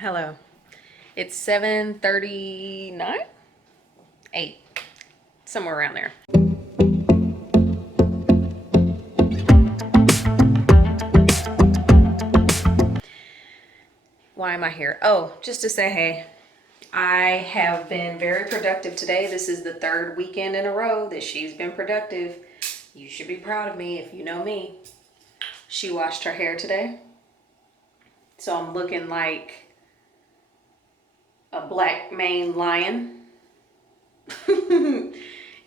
Hello. It's 7:39? 8. Somewhere around there. Why am I here? Oh, just to say hey. I have been very productive today. This is the third weekend in a row that she's been productive. You should be proud of me if you know me. She washed her hair today. So I'm looking like a black maned lion.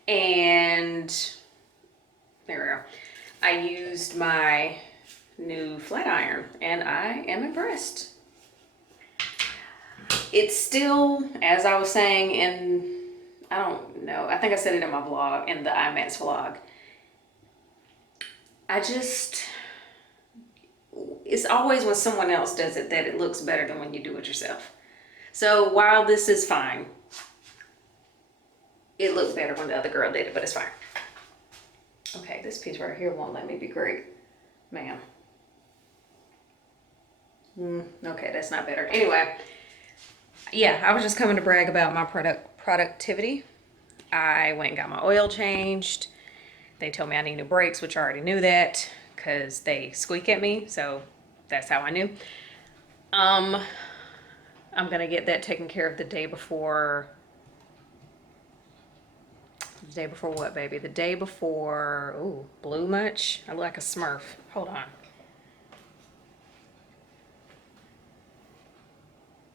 And there we go. I used my new flat iron and I am impressed. It's still, as I was saying in, I don't know, I think I said it in my vlog, in the IMAX vlog. It's always when someone else does it that it looks better than when you do it yourself. So while this is fine, it looked better when the other girl did it, but it's fine. Okay, this piece right here won't let me be great, ma'am. Okay, that's not better. Anyway, yeah, I was just coming to brag about my productivity. I went and got my oil changed. They told me I need new brakes, which I already knew that because they squeak at me, so that's how I knew. I'm gonna get that taken care of the day before. The day before what, baby? The day before, ooh, blue much? I look like a Smurf. Hold on.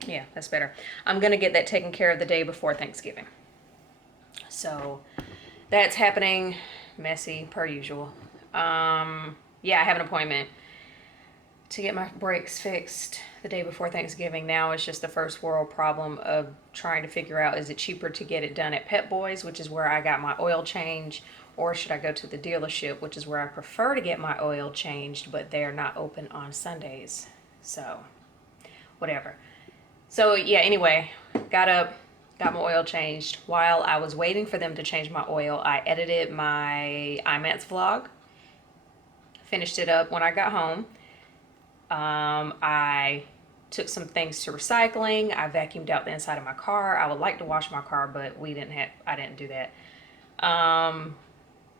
Yeah, that's better. I'm gonna get that taken care of the day before Thanksgiving. So that's happening. Messy per usual. Yeah, I have an appointment to get my brakes fixed the day before Thanksgiving. Now it's just the first world problem of trying to figure out, is it cheaper to get it done at Pep Boys, which is where I got my oil change, or should I go to the dealership, which is where I prefer to get my oil changed, but they're not open on Sundays. So whatever. So yeah, anyway, got up, got my oil changed. While I was waiting for them to change my oil, I edited my IMAX vlog. Finished it up when I got home. I took some things to recycling. I vacuumed out the inside of my car. I would like to wash my car, but I didn't do that.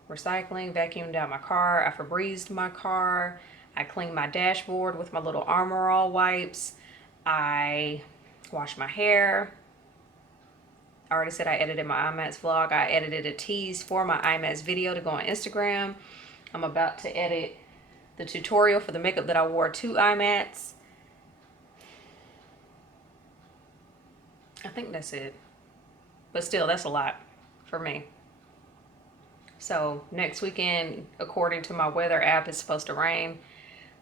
Recycling, vacuumed out my car. I Febrezed my car. I cleaned my dashboard with my little Armor All wipes. I washed my hair. I already said I edited my IMAX vlog. I edited a tease for my IMAX video to go on Instagram. I'm about to edit the tutorial for the makeup that I wore to IMAX. I think that's it. But still, that's a lot for me. So next weekend, according to my weather app, it's supposed to rain.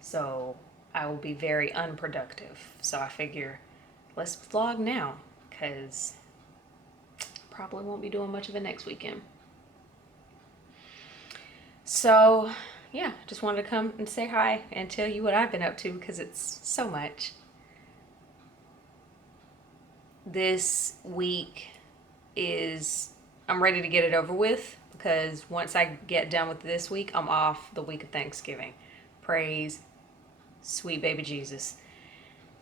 So I will be very unproductive. So I figure, let's vlog now, because probably won't be doing much of it next weekend. So yeah, just wanted to come and say hi and tell you what I've been up to, because it's so much. This week I'm ready to get it over with, because once I get done with this week, I'm off the week of Thanksgiving. Praise sweet baby Jesus.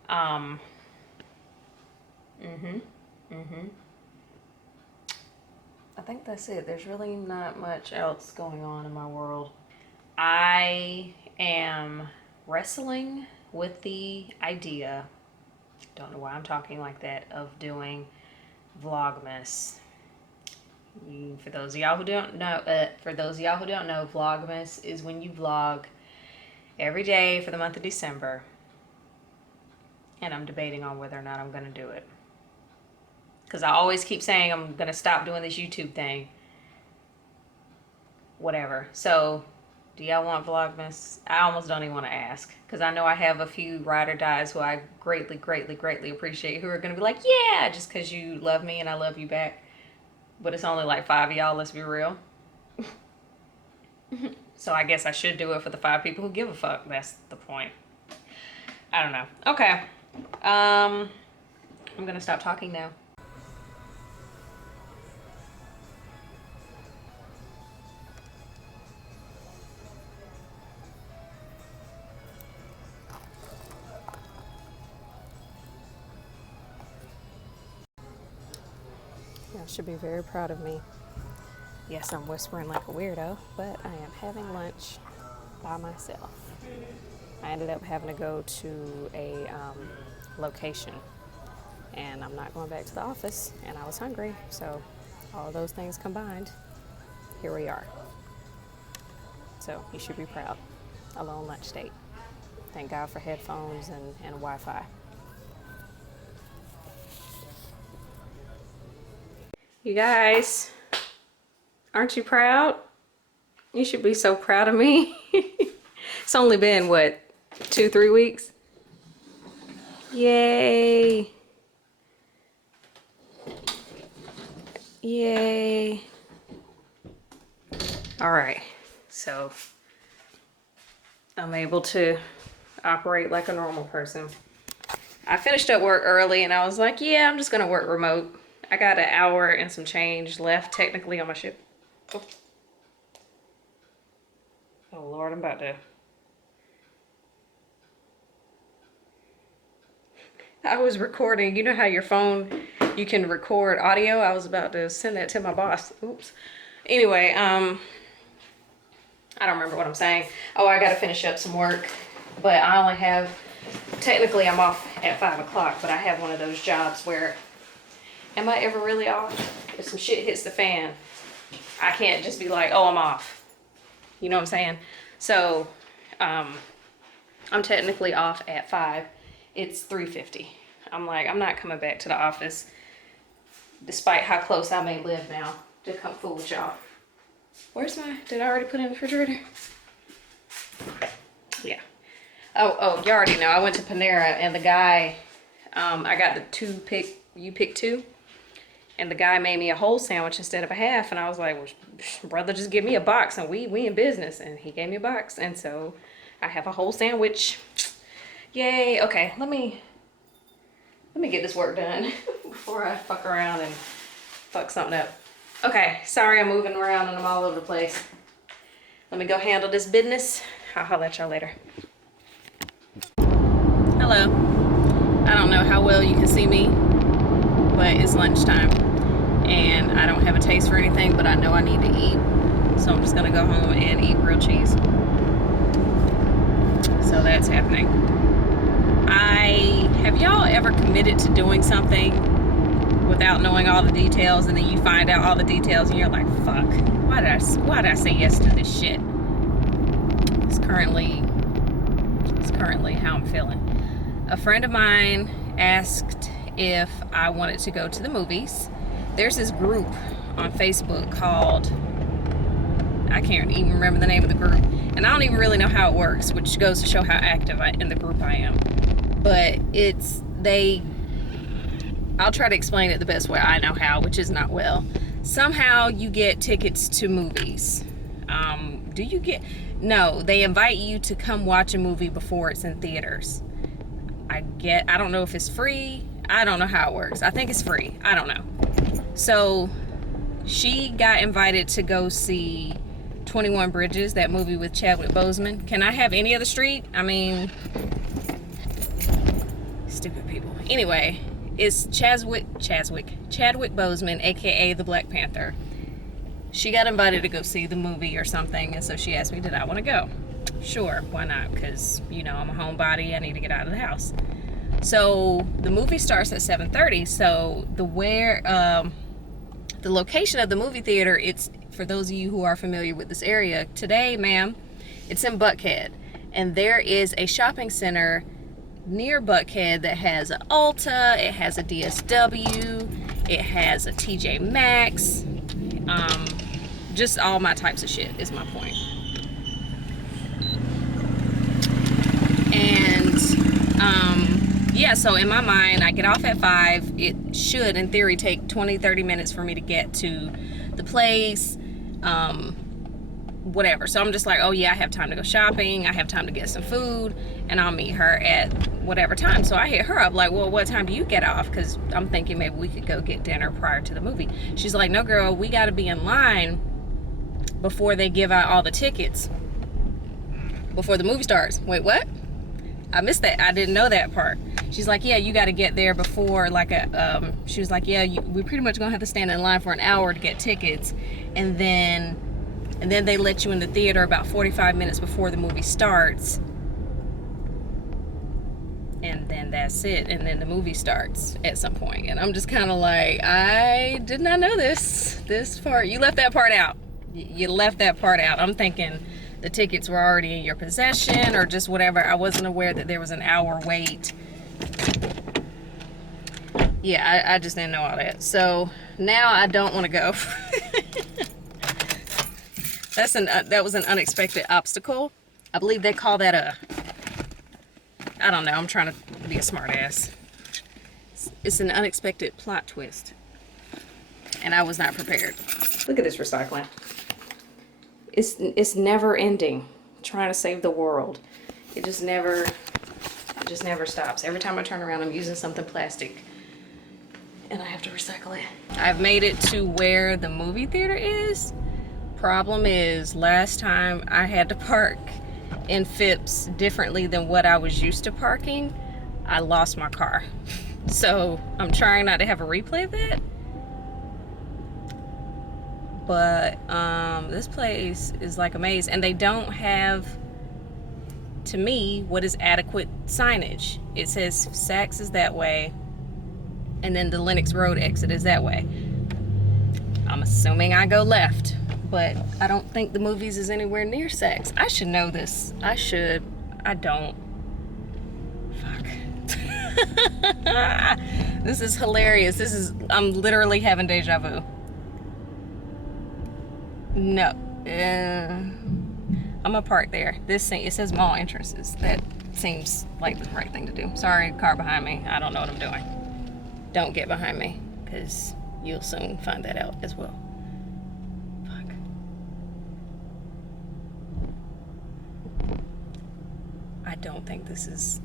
I think that's it. There's really not much else going on in my world. I am wrestling with the idea, don't know why I'm talking like that, of doing Vlogmas. For those of y'all who don't know, Vlogmas is when you vlog every day for the month of December. And I'm debating on whether or not I'm going to do it, because I always keep saying I'm going to stop doing this YouTube thing. Whatever. So, do y'all want Vlogmas? I almost don't even want to ask, because I know I have a few ride or dies who I greatly, greatly, greatly appreciate, who are going to be like, yeah, just because you love me and I love you back. But it's only like 5 of y'all, let's be real. So I guess I should do it for the 5 people who give a fuck. That's the point. I don't know. Okay. I'm going to stop talking now. Y'all should be very proud of me. Yes, I'm whispering like a weirdo, but I am having lunch by myself. I ended up having to go to a location, and I'm not going back to the office, and I was hungry, so all of those things combined, here we are. So you should be proud. A lone lunch date. Thank God for headphones and Wi-Fi. You guys, aren't you proud? You should be so proud of me. It's only been, what, 2-3 weeks? Yay. Yay. All right, so I'm able to operate like a normal person. I finished up work early and I was like, yeah, I'm just gonna work remote. I got an hour and some change left technically on my shift. Oh Lord, I'm about to. I was recording, you know how your phone, you can record audio? I was about to send that to my boss. Oops. Anyway, I don't remember what I'm saying. Oh, I gotta finish up some work, but I only have, technically I'm off at 5 o'clock, but I have one of those jobs where, am I ever really off? If some shit hits the fan, I can't just be like, oh, I'm off. You know what I'm saying? So, I'm technically off at 5. It's 3:50. I'm like, I'm not coming back to the office, despite how close I may live now, to come fool with y'all. Where's my, did I already put it in the refrigerator? Yeah. Oh, you already know. I went to Panera and the guy, I got the you pick 2. And the guy made me a whole sandwich instead of a half. And I was like, well, brother, just give me a box and we in business. And he gave me a box. And so I have a whole sandwich. Yay. Okay, let me get this work done before I fuck around and fuck something up. Okay, sorry I'm moving around and I'm all over the place. Let me go handle this business. I'll holler at y'all later. Hello. I don't know how well you can see me, but it's lunchtime. And I don't have a taste for anything, but I know I need to eat. So I'm just gonna go home and eat grilled cheese. So that's happening. Have y'all ever committed to doing something without knowing all the details, and then you find out all the details and you're like, fuck, why did I say yes to this shit? It's currently how I'm feeling. A friend of mine asked if I wanted to go to the movies. There's this group on Facebook called, I can't even remember the name of the group, and I don't even really know how it works, which goes to show how active in the group I am. But I'll try to explain it the best way I know how, which is not well. Somehow you get tickets to movies. No, they invite you to come watch a movie before it's in theaters. I don't know if it's free. I don't know how it works. I think it's free. I don't know. So she got invited to go see 21 Bridges, that movie with Chadwick Boseman. Can I have any other street? I mean, stupid people. Anyway, it's Chadwick Boseman, aka the Black Panther. She got invited to go see the movie or something, and so she asked me, did I want to go? Sure, why not? Because, I'm a homebody, I need to get out of the house. So the movie starts at 7:30. So the location of the movie theater, it's, for those of you who are familiar with this area today, ma'am, it's in Buckhead, and there is a shopping center near Buckhead that has an Ulta, it has a DSW, it has a TJ Maxx, just all my types of shit is my point. And yeah, so in my mind, I get off at 5. It should, in theory, take 20-30 minutes for me to get to the place, whatever. So I'm just like, oh yeah, I have time to go shopping, I have time to get some food, and I'll meet her at whatever time. So I hit her up like, well, what time do you get off? Because I'm thinking maybe we could go get dinner prior to the movie. She's like, no girl, we got to be in line before they give out all the tickets before the movie starts. Wait, what? I missed that. I didn't know that part. She's like, yeah, you got to get there before like she was like, yeah, we pretty much gonna have to stand in line for an hour to get tickets, and then they let you in the theater about 45 minutes before the movie starts, and then that's it, and then the movie starts at some point. And I'm just kind of like, I did not know this part. You left that part out. You left that part out. I'm thinking the tickets were already in your possession or just whatever. I wasn't aware that there was an hour wait. Yeah, I just didn't know all that. So now I don't want to go. That was an unexpected obstacle. I believe they call that I don't know, I'm trying to be a smart ass. It's an unexpected plot twist. And I was not prepared. Look at this recycling. It's never ending. Trying to save the world. It just never stops. Every time I turn around, I'm using something plastic. And I have to recycle it. I've made it to where the movie theater is. Problem is, last time I had to park in Phipps differently than what I was used to parking. I lost my car. So I'm trying not to have a replay of that. But this place is like a maze, and they don't have, to me, what is adequate signage. It says Saks is that way, and then the Lenox Road exit is that way. I'm assuming I go left, but I don't think the movies is anywhere near Saks. I should know this. I should. I don't. Fuck. This is hilarious. I'm literally having deja vu. No, I'm gonna park there. It says mall entrances. That seems like the right thing to do. Sorry, car behind me. I don't know what I'm doing. Don't get behind me, because you'll soon find that out as well. Fuck. I don't think this is.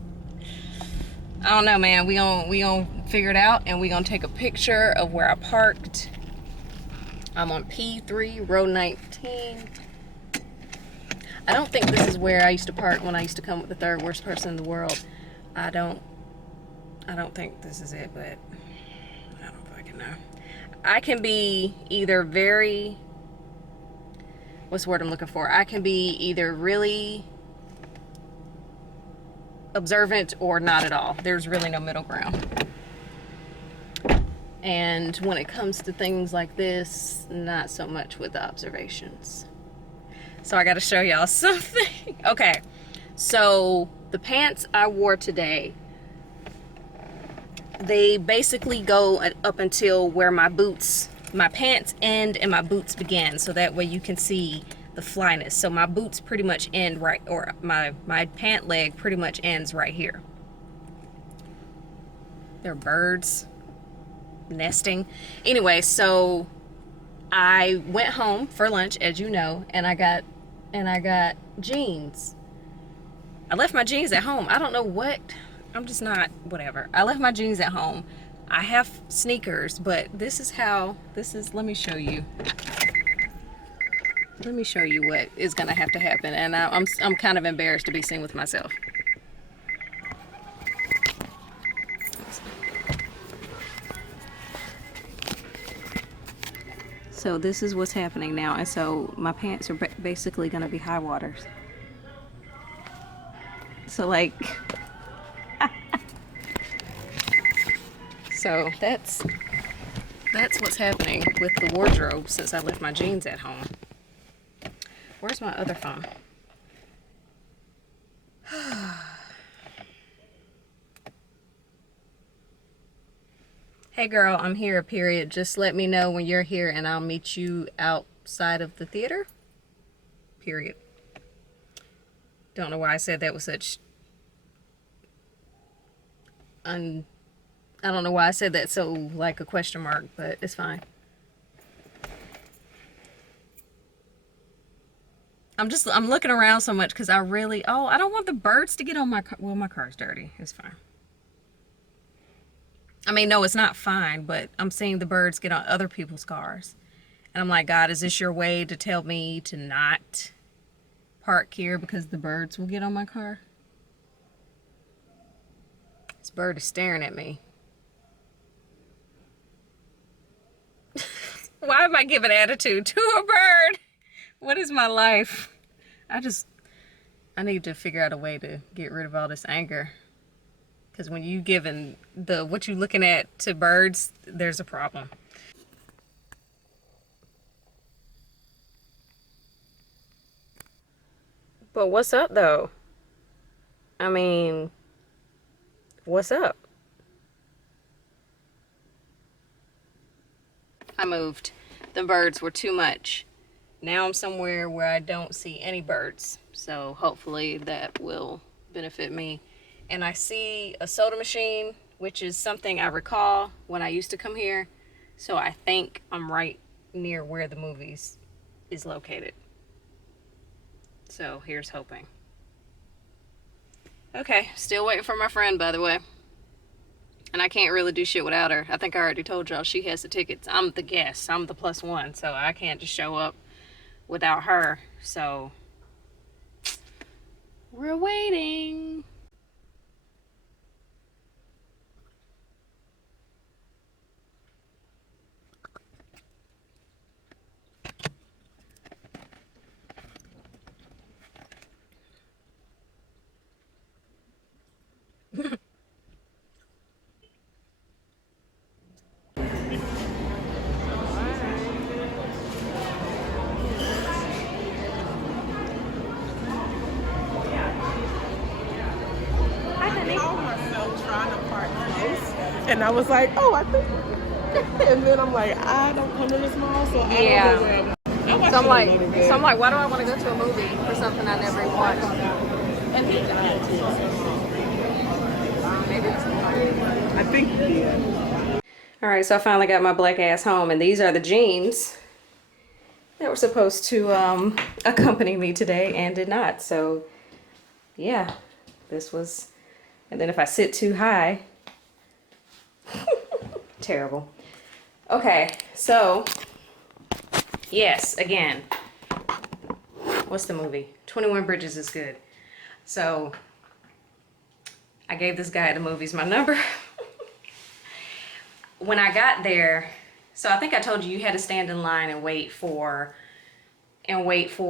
I don't know, man. We gonna figure it out, and we gonna take a picture of where I parked. I'm on P3, row 19. I don't think this is where I used to park when I used to come with the third worst person in the world. I don't think this is it, but I don't fucking know. I can be either very, what's the word I'm looking for? I can be either really observant or not at all. There's really no middle ground. And when it comes to things like this, not so much with the observations. So I gotta show y'all something. Okay, so the pants I wore today, they basically go up until where my pants end and my boots begin. So that way you can see the flyness. So my boots pretty much end right, or my pant leg pretty much ends right here. They're birds nesting. Anyway, so I went home for lunch, as you know, and I got jeans. I left my jeans at home. I don't know what. I'm just not, whatever. I left my jeans at home. I have sneakers, but let me show you. Let me show you what is gonna have to happen, and I'm kind of embarrassed to be seen with myself. So this is what's happening now, and so my pants are basically gonna be high waters. So like, so that's what's happening with the wardrobe since I left my jeans at home. Where's my other phone? Hey girl, I'm here, period. Just let me know when you're here and I'll meet you outside of the theater. Period. Don't know why I said that with such I don't know why I said that so like a question mark, but it's fine. I'm looking around so much because I don't want the birds to get on my car. Well, my car's dirty. It's fine. I mean, no, it's not fine, but I'm seeing the birds get on other people's cars. And I'm like, God, is this your way to tell me to not park here because the birds will get on my car? This bird is staring at me. Why am I giving attitude to a bird? What is my life? I need to figure out a way to get rid of all this anger. Because when you giving what you looking at to birds, there's a problem. But what's up though? I mean, what's up? I moved. The birds were too much. Now I'm somewhere where I don't see any birds. So hopefully that will benefit me. And I see a soda machine, which is something I recall when I used to come here. So I think I'm right near where the movies is located. So here's hoping. Okay, still waiting for my friend, by the way. And I can't really do shit without her. I think I already told y'all she has the tickets. I'm the guest. I'm the +1. So I can't just show up without her. So we're waiting. And I was like, oh, I think. And then I'm like, I don't come to this mall, so I Yeah. don't know where I'm. So I'm like, why do I want to go to a movie for something I never even watched? And he got Maybe it's I think he did. All right, so I finally got my black ass home, and these are the jeans that were supposed to accompany me today and did not. So yeah, this was, and then if I sit too high, terrible. Okay, so yes, again, what's the movie? 21 Bridges is good. So I gave this guy at the movies my number. When I got there, so I think I told you you had to stand in line and wait for to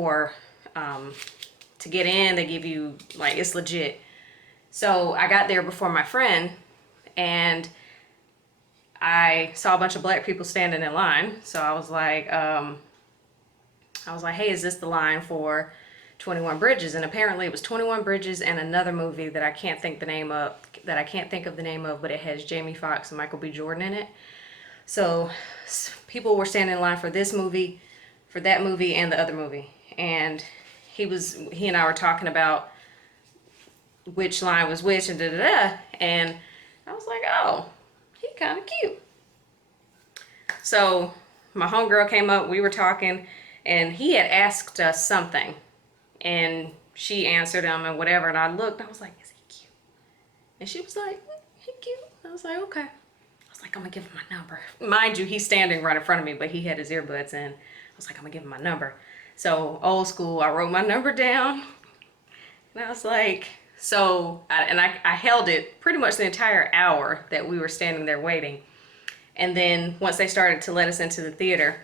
get in. They give you, like, it's legit. So I got there before my friend, and I saw a bunch of black people standing in line. So I was like, hey, is this the line for 21 Bridges? And apparently it was 21 Bridges and another movie that I can't think of the name of, but it has Jamie Foxx and Michael B. Jordan in it. So people were standing in line for this movie, for that movie, and the other movie. And he and I were talking about which line was which and da-da-da. And I was like, oh, he kind of cute. So my homegirl came up, we were talking, and he had asked us something. And she answered him and whatever. And I looked, I was like, is he cute? And she was like, he cute. I was like, okay. I was like, I'm gonna give him my number. Mind you, he's standing right in front of me, but he had his earbuds in. I was like, I'm gonna give him my number. So old school, I wrote my number down. And I was like, I held it pretty much the entire hour that we were standing there waiting. And then once they started to let us into the theater,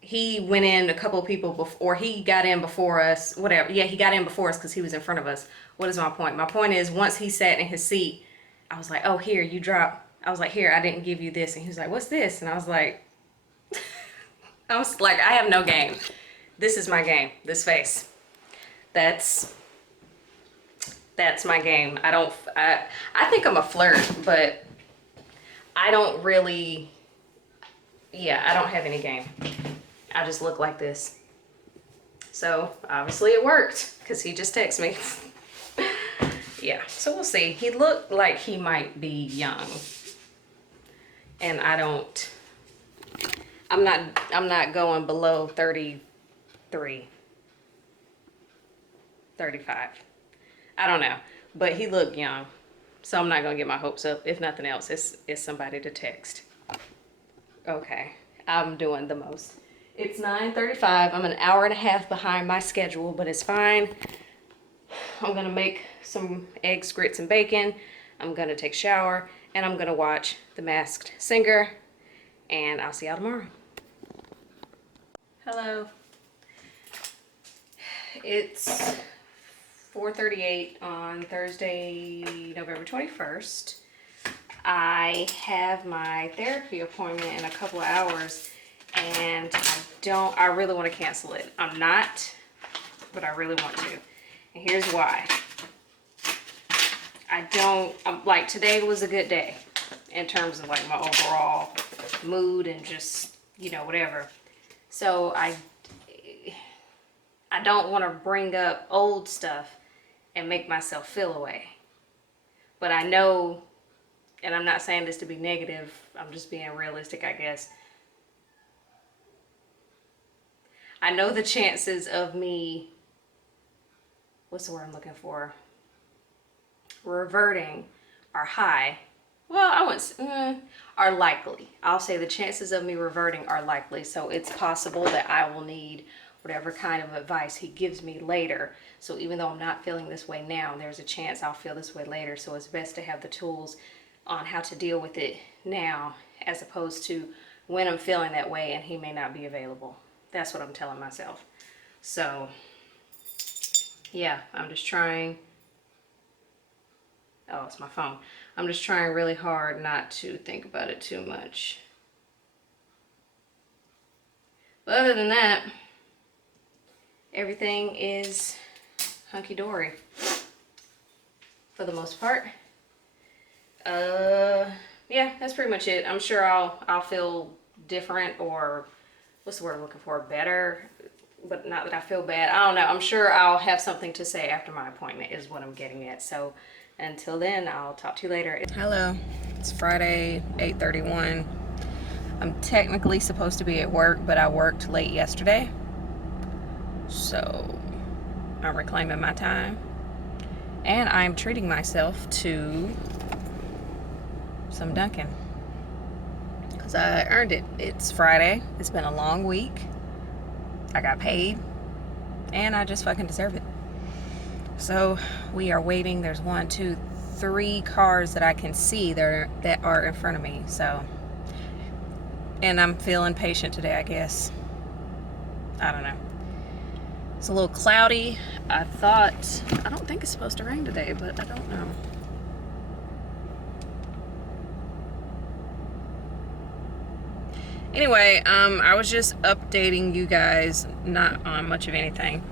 he went in a couple of people before, or he got in before us, whatever. Yeah, he got in before us because he was in front of us. What is my point? My point is, once he sat in his seat, I was like, oh, here, you drop. I was like, here, I didn't give you this. And he was like, what's this? And I was like, I have no game. This is my game, this face. That's my game. I think I'm a flirt, but I don't really, I don't have any game. I just look like this. So obviously it worked because he just texted me. Yeah, so we'll see. He looked like he might be young. And I'm not going below 33, 35. I don't know, but he looked young. So I'm not gonna get my hopes up. If nothing else, it's somebody to text. Okay, I'm doing the most. It's 9:35. I'm an hour and a half behind my schedule, but it's fine. I'm gonna make some eggs, grits, and bacon. I'm gonna take a shower, and I'm gonna watch The Masked Singer, and I'll see y'all tomorrow. Hello. It's 4:38 on Thursday, November 21st. I have my therapy appointment in a couple of hours, and I really want to cancel it. I'm not, but I really want to. And here's why. Like, today was a good day in terms of like my overall mood and just, you know, whatever. So I don't want to bring up old stuff and make myself feel away. But I know, and I'm not saying this to be negative, I'm just being realistic, I guess. I know the chances of me, what's the word I'm looking for? Reverting are high. Well, I wouldn't, are likely. I'll say the chances of me reverting are likely. So it's possible that I will need whatever kind of advice he gives me later. So even though I'm not feeling this way now, there's a chance I'll feel this way later. So it's best to have the tools on how to deal with it now, as opposed to when I'm feeling that way and he may not be available. That's what I'm telling myself. So yeah, I'm just trying. Oh, it's my phone. I'm just trying really hard not to think about it too much. But other than that, everything is hunky-dory for the most part. Yeah, that's pretty much it. I'm sure I'll feel different, or what's the word I'm looking for? Better, but not that I feel bad. I don't know. I'm sure I'll have something to say after my appointment is what I'm getting at. So until then, I'll talk to you later. Hello. It's Friday, 8:31. I'm technically supposed to be at work, but I worked late yesterday. So I'm reclaiming my time. And I'm treating myself to some Dunkin'. Because I earned it. It's Friday. It's been a long week. I got paid. And I just fucking deserve it. So we are waiting. There's 1, 2, 3 cars that I can see that are in front of me. So, and I'm feeling patient today, I guess. I don't know. It's a little cloudy. I don't think it's supposed to rain today, but I don't know. Anyway, I was just updating you guys, not on much of anything.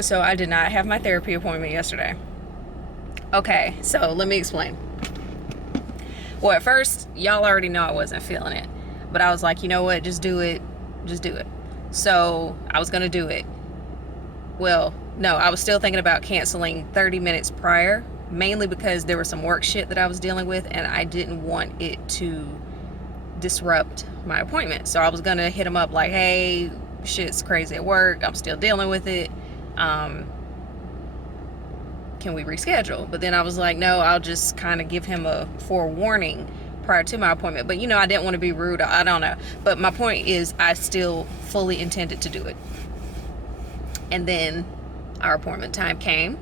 So I did not have my therapy appointment yesterday. Okay, so let me explain. Well, at first, y'all already know I wasn't feeling it. But I was like, you know what, just do it. Just do it. So I was going to do it. Well, no, I was still thinking about canceling 30 minutes prior, mainly because there was some work shit that I was dealing with, and I didn't want it to disrupt my appointment. So I was going to hit him up like, hey, shit's crazy at work. I'm still dealing with it. Can we reschedule? But then I was like, no, I'll just kind of give him a forewarning prior to my appointment. But, you know, I didn't want to be rude. I don't know. But my point is, I still fully intended to do it. And then our appointment time came.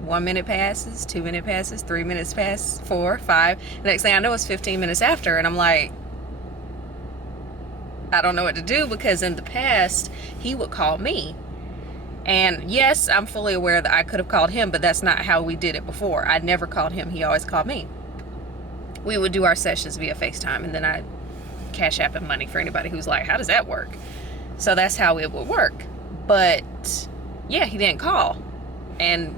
1 minute passes, 2 minutes passes, 3 minutes pass, 4, 5. The next thing I know, it's 15 minutes after. And I'm like, I don't know what to do, because in the past, he would call me. And yes, I'm fully aware that I could have called him, but that's not how we did it before. I never called him. He always called me. We would do our sessions via FaceTime, and then I'd cash app him money for anybody who's like, how does that work? So that's how it would work. But yeah, he didn't call. And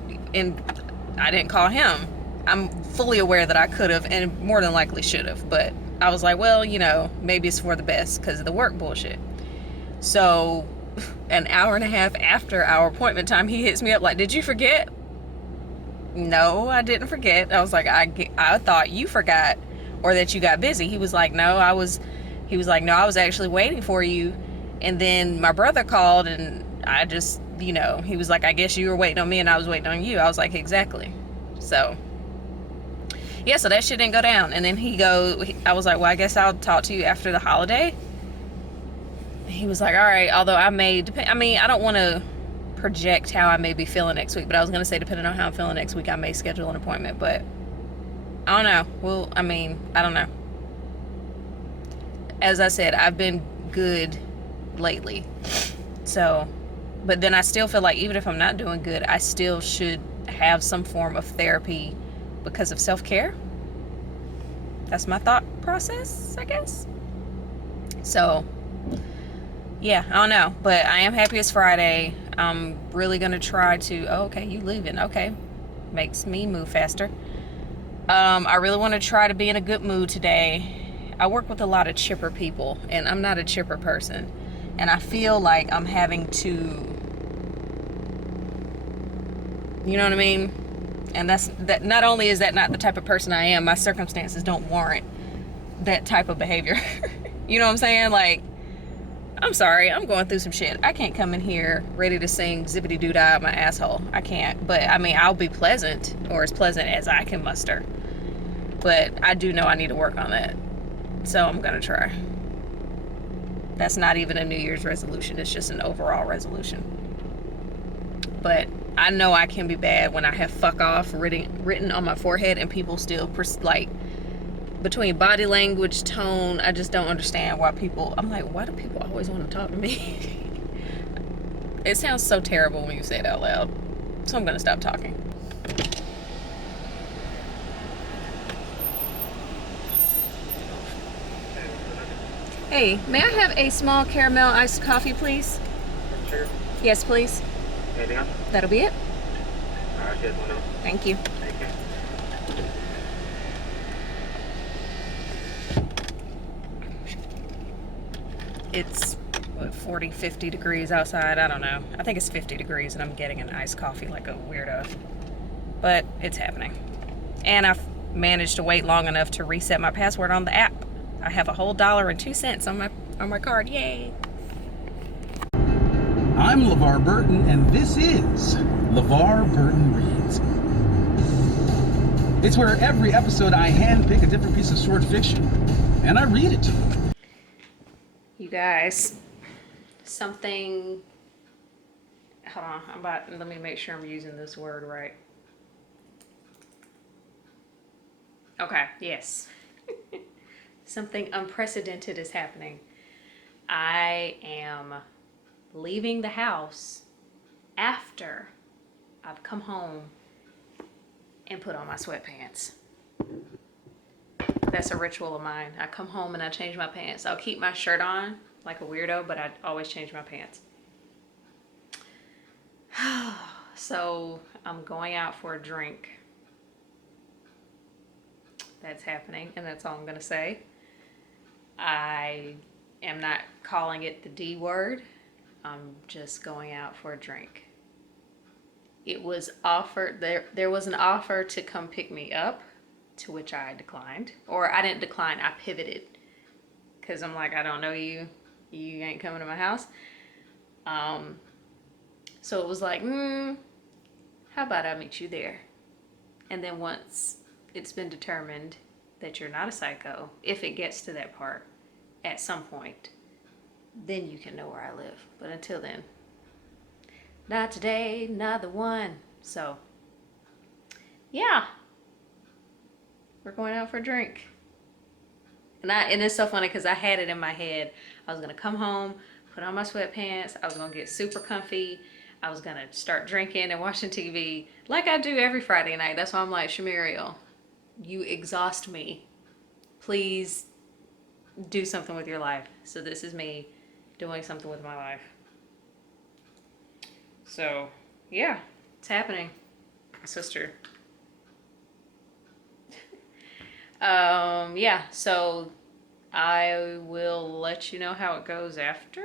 I didn't call him. I'm fully aware that I could have, and more than likely should have. But I was like, well, you know, maybe it's for the best because of the work bullshit. So an hour and a half after our appointment time, he hits me up like, did you forget? No, I didn't forget. I was like, I thought you forgot, or that you got busy. He was like, no, I was actually waiting for you. And then my brother called, and I just, you know, he was like, I guess you were waiting on me and I was waiting on you. I was like, exactly. So yeah, so that shit didn't go down. And then I was like, well, I guess I'll talk to you after the holiday. he was like, all right, although I may depend. I mean, I don't want to project how I may be feeling next week, but I was gonna say depending on how I'm feeling next week, I may schedule an appointment. But I don't know. Well, I mean, I don't know. As I said, I've been good lately. So, but then I still feel like even if I'm not doing good, I still should have some form of therapy because of self-care. That's my thought process, I guess. So, yeah, I don't know. But I am happy it's Friday. I'm really going to try to... Oh, okay, you leaving. Okay. Makes me move faster. I really want to try to be in a good mood today. I work with a lot of chipper people, and I'm not a chipper person. And I feel like I'm having to... You know what I mean? And that. Not only is that not the type of person I am, my circumstances don't warrant that type of behavior. You know what I'm saying? Like, I'm sorry, I'm going through some shit. I can't come in here ready to sing zippity doo dah out my asshole. I can't. But I mean, I'll be pleasant, or as pleasant as I can muster. But I do know I need to work on that. So I'm gonna try. That's not even a New Year's resolution. It's just an overall resolution. But I know I can be bad when I have fuck off written on my forehead and people still like, between body language, tone, I just don't understand why people, I'm like, why do people always want to talk to me? It sounds so terrible when you say it out loud. So I'm gonna stop talking. Hey, may I have a small caramel iced coffee, please? Sure. Yes, please. Anything else? That'll be it. All right, good. Well, Thank you. thank you. It's, what, 40, 50 degrees outside? I don't know. I think it's 50 degrees and I'm getting an iced coffee like a weirdo. But it's happening. And I've managed to wait long enough to reset my password on the app. I have a whole $1.02 on my card. Yay. I'm LeVar Burton, and this is LeVar Burton Reads. It's where every episode I handpick a different piece of short fiction, and I read it to you. You guys, something... Hold on, let me make sure I'm using this word right. Okay, yes. Something unprecedented is happening. I am leaving the house after I've come home and put on my sweatpants. That's a ritual of mine. I come home and I change my pants. I'll keep my shirt on like a weirdo, but I always change my pants. So I'm going out for a drink. That's happening, and that's all I'm gonna say. I am not calling it the D word. I'm just going out for a drink. It was offered, there was an offer to come pick me up, to which I declined. Or I didn't decline, I pivoted. Because I'm like, I don't know you. You ain't coming to my house. So it was like, how about I meet you there? And then once it's been determined that you're not a psycho, if it gets to that part at some point, then you can know where I live. But until then, not today, not the one. So, yeah, we're going out for a drink. And it's so funny because I had it in my head. I was gonna come home, put on my sweatpants. I was gonna get super comfy. I was gonna start drinking and watching TV like I do every Friday night. That's why I'm like, Shumuriel, you exhaust me. Please do something with your life. So this is me doing something with my life. So, yeah, it's happening. My sister. Yeah, so I will let you know how it goes after.